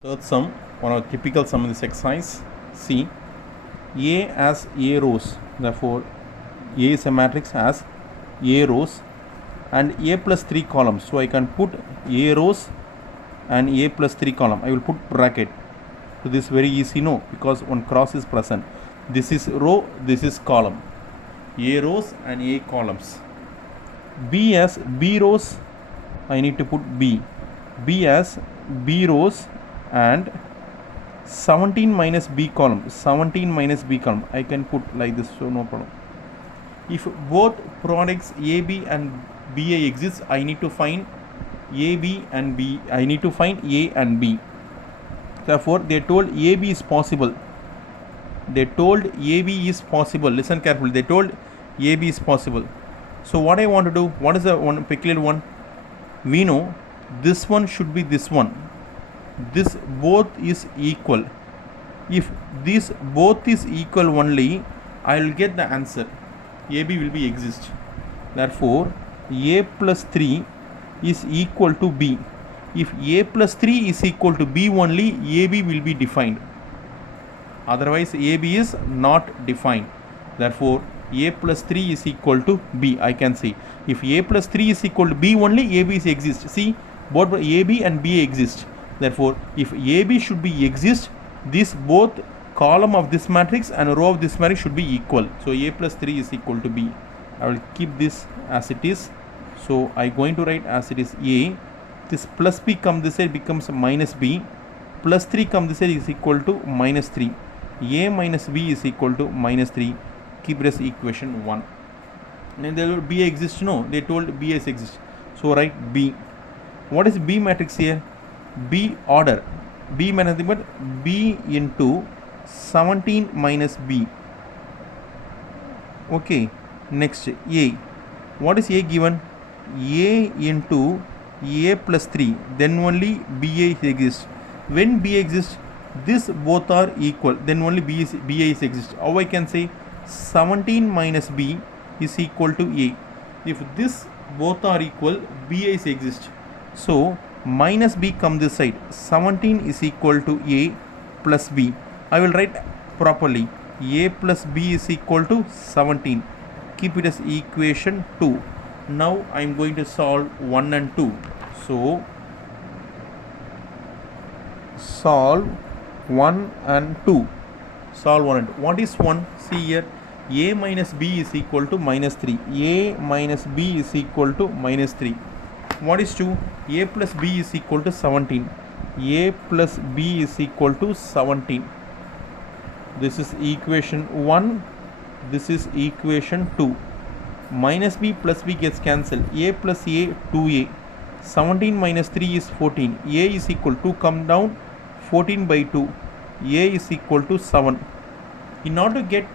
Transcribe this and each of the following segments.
Third sum, one of the typical sum in this exercise. See, A as A rows, therefore A is a matrix as A rows and A plus 3 columns. So I can put A rows and A plus 3 column. I will put bracket. So this is very easy, no, because one cross is present. This is row, this is column. A rows and A columns. B as B rows, I need to put B. B as B rows and 17 minus B column, 17 minus B column, I can put like this, so no problem. If both products AB and BA exist, I need to find AB and B, I need to find A and B. Therefore, they told AB is possible. They told AB is possible. Listen carefully. They told AB is possible. So what I want to do, what is the one peculiar one? We know this one should be this one. This both is equal. If this both is equal only, I will get the answer. AB will be exist. Therefore, A plus 3 is equal to B. If A plus 3 is equal to B only, AB will be defined. Otherwise, AB is not defined. Therefore, A plus 3 is equal to B. I can say if A plus 3 is equal to B only, AB is exist. See, both AB and B exist. Therefore, if AB should be exist, this both column of this matrix and row of this matrix should be equal. So A plus 3 is equal to B. I will keep this as it is. So I going to write as it is A. This plus B come this side becomes minus B. Plus 3 come this side is equal to minus 3. A minus B is equal to minus 3. Keep it as equation 1. And there will B exist. No, they told B exists. So write B. What is B matrix here? B order. B means nothing but B into 17 minus B. Okay. Next A. What is A given? A into A plus 3. Then only BA exists. When B exists, this both are equal. Then only BA is exist. How I can say 17 minus B is equal to A. If this both are equal, BA is exist. So minus B come this side. 17 is equal to A plus B. I will write properly. A plus B is equal to 17. Keep it as equation 2. Now I am going to solve 1 and 2. So solve 1 and 2. Solve 1 and 2. What is 1? See here. A minus B is equal to minus 3. A minus B is equal to minus 3. What is 2? A plus B is equal to 17. A plus B is equal to 17. This is equation 1. This is equation 2. Minus B plus B gets cancelled. A plus A, 2A. 17 minus 3 is 14. A is equal to, come down, 14 by 2. A is equal to 7. In order to get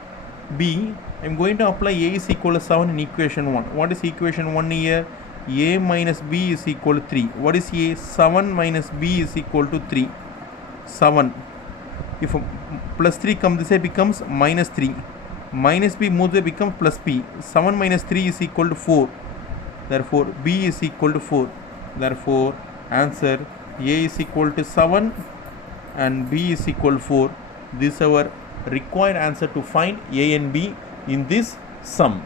B, I am going to apply A is equal to 7 in equation 1. What is equation 1 here? A minus B is equal to 3. What is A? 7 minus B is equal to 3. 7. If plus 3 comes this way, becomes minus 3. Minus B moves away, becomes plus B. 7 minus 3 is equal to 4. Therefore, B is equal to 4. Therefore, answer A is equal to 7 and B is equal to 4. This is our required answer to find A and B in this sum.